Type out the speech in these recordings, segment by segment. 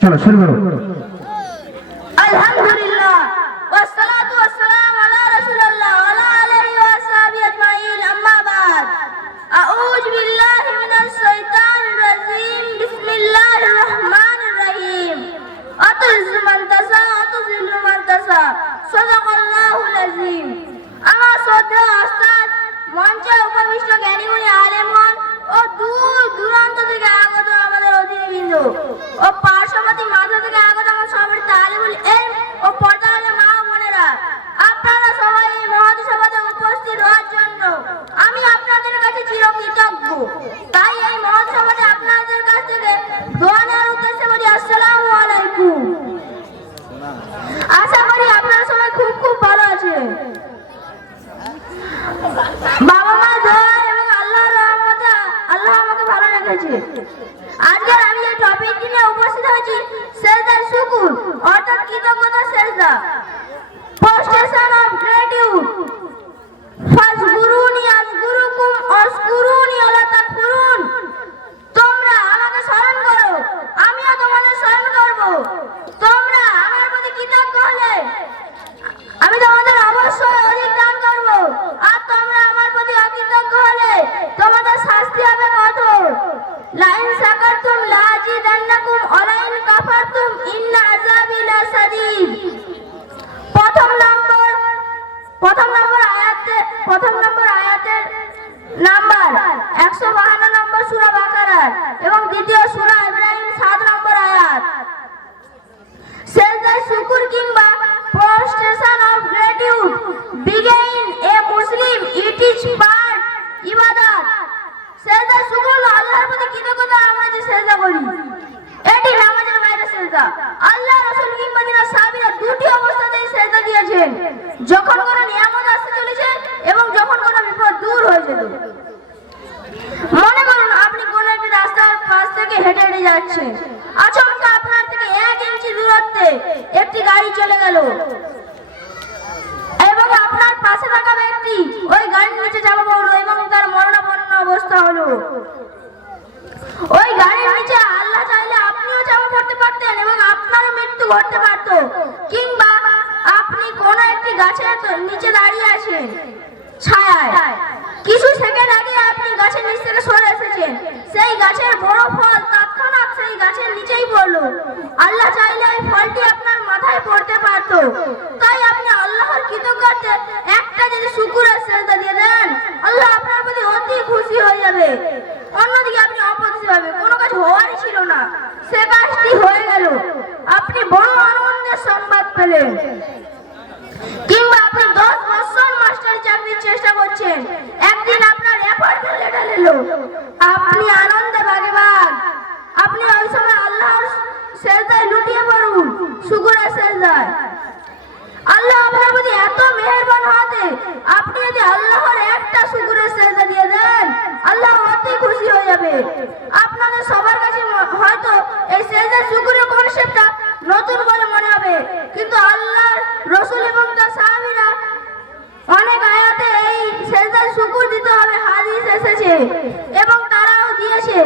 চলো শুরু করো। আলহামদুলিল্লাহ ওয়াসসালাতু ওয়াসসালামু আলা রাসূলিল্লাহ ওয়া আলা আলিহি ওয়া সাহবিহি আজমাইন, আম্মা বাদ। আউযু বিল্লাহি মিনাশ শাইতানির রাজীম। বিসমিল্লাহির রহমানির রহিম। আতুযু মান তাশা আতুযিল্লু মান তাশা। সাদাকাল্লাহুল আযীম। আমার শ্রদ্ধেয় ওস্তাদ, মঞ্চে উপবিষ্ট জ্ঞানীগুণী আলেমগণ ও দূর দূরান্ত থেকে আগত আমাদের অতিথিবৃন্দ ও পার্শ্ববর্তী মাথা থেকে আগত আমার সবার তালিবুল ইলম ও পর্দাওয়ালা মা ও বোনেরা, আপনারা সবাই এই মহৎ সভাতে উপস্থিত হওয়ার জন্য আমি আপনাদের কাছে চিরকৃতজ্ঞ। তাই এই মহৎ সভাতে আপনাদের কাছ থেকে দোয়া নেওয়ার উদ্দেশ্যে বলি আসসালামু আলাইকুম। আশা করি আপনারা সবাই খুব খুব ভালো আছেন। বাবা মা দোয়া এবং আল্লাহর রহমতে আল্লাহ আমাকে ভালো রেখেছে। আজকে আমি যে টপিকটি নিয়ে উপস্থিত হয়েছি, সেজদার শুকর অর্থাৎ কৃতজ্ঞতা সেজদা। পোস্টেশন অফ গ্র্যাটিটিউড। ফাজকুরুনি আযকুরুকুম ওয়াশকুরুনি ওয়ালা তাকফুরুন। তোমরা আমাকে স্মরণ করো, আমিও তোমাদের স্মরণ করব। তোমরা আমার প্রতি কৃতজ্ঞ হলে আমি তোমাদের অবশ্যই অধিক দান করব, আর তোমরা আমার প্রতি অকৃতজ্ঞ হলে তোমাদের শাস্তি হবে কঠোর। লাইন শাকারতুম লাযিদান্নাকুম ওয়া লাইন কাফারতুম ইন্না আযাবি লাশাদীদ। প্রথম নম্বর আয়াতের নাম্বার 152 নম্বর সূরা বাকারার এবং দ্বিতীয় সূরা ইব্রাহিম 7 নম্বর আয়াত। সেজদার শুকর কিংবা prostration of gratitude begin a Muslim, it is part ইবাদত। সেজদা শুকর হলো আল্লাহর প্রতি কৃতজ্ঞতা। আমরা যে সেজদা করি এটি নামাজের বাইরে সেজদা। আল্লাহ রাসূল কিংবা যিনি সাহাবীরা দুটি অবস্থাতেই সেজদা দিয়েছেন, যখন কোনো নিয়ামত আসতে চলেছে এবং যখন কোনো বিপদ দূর হয়ে যেত। মনে করুন আপনি কোনো একটি রাস্তার পাশ থেকে হেঁটে হেঁটে যাচ্ছেন, আচমকা আপনার থেকে 1 ইঞ্চি দূরত্বে একটি গাড়ি চলে গেল এবং আপনার পাশে থাকা ব্যক্তি ওই গাড়ির নিচে চাপা পড়লো এবং তার মরণাপন্ন অবস্থা হলো। ওই গাড়ির নিচে আল্লাহ চাইলে আপনিও চাপা পড়তে পারতেন এবং আপনারও মৃত্যু ঘটতে পারত। কিংবা আপনি কোন একটি গাছের নিচে দাঁড়িয়ে আছেন ছায়ায়, কিছু সেকেন্ড আগে আপনি গাছের নিচ থেকে সরে এসেছেন, সেই গাছের বড় ফল তৎক্ষণাৎ সেই গাছের নিচেই পড়লো। আল্লাহ চাইলে এই ফলটি আপনার মাথায় পড়তে পারত। তাই আপনি আল্লাহর কৃতজ্ঞতার্থে একটা যদি শুকরের সেজদা দিয়ে দেন, আল্লাহ আপনার প্রতি অতি খুশি হয়ে যাবে। অন্যদিকে আপনি অপ্রতিভাবে কোনো কাজ হওয়ারই ছিল না, সে কাজটি হয়ে গেল, আপনি বড় আনন্দের সংবাদ পেলেন। কিংবা আপনি 10 বছর মাস্টার চাকরির চেষ্টা করছেন, একদিন আপনার অ্যাপয়েন্টমেন্ট লেটার এলো, আপনি আনন্দে ভাগবান। আপনি ওই সময় আল্লাহর সেজদায় লুটিয়ে পড়ুন, শুকরের সেজদায়। আল্লাহ আপনার প্রতি এত মেহেরবান হতে আপনি যদি আল্লাহর একটা শুকরের সেজদা দিয়ে দেন, আল্লাহ অতি খুশি হয়ে যাবে। আপনাদের সবার কাছে হয়তো এই সেজদার শুকরের কনসেপ্টটা নতুন বলে মনে হবে, কিন্তু আল্লাহর রাসূল এবং তার সাহাবীরা অনেক আয়াতে এই সেজদার শুকর দিতে হবে হাদিস এসেছে এবং তারাও দিয়েছে।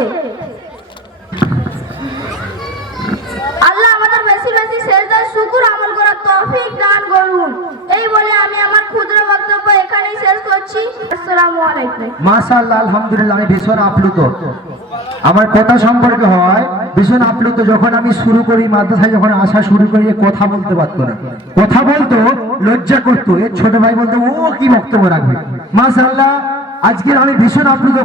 আল্লাহ আমাদের বেশি বেশি সেজদার শুকর আমল করার তৌফিক দান করুন। এই বলে আমি আমার ক্ষুদ্র বক্তব্য এখানেই শেষ করছি। আসসালামু আলাইকুম। মাশাআল্লাহ, আলহামদুলিল্লাহ। আমি ভীষণ আপ্লুত। আমার কথা সম্পর্কে হয় ভীষণ আপ্লুত। যখন আমি শুরু করি মাদ্রাসায়, যখন আসা শুরু করি, কথা বলতে পারতো না, কথা বলতো লজ্জা করতো। এর ছোট ভাই বলতো ও কি বক্তব্য রাখবে। মাশাআল্লাহ, আজকে আমি ভীষণ আপ্লুত।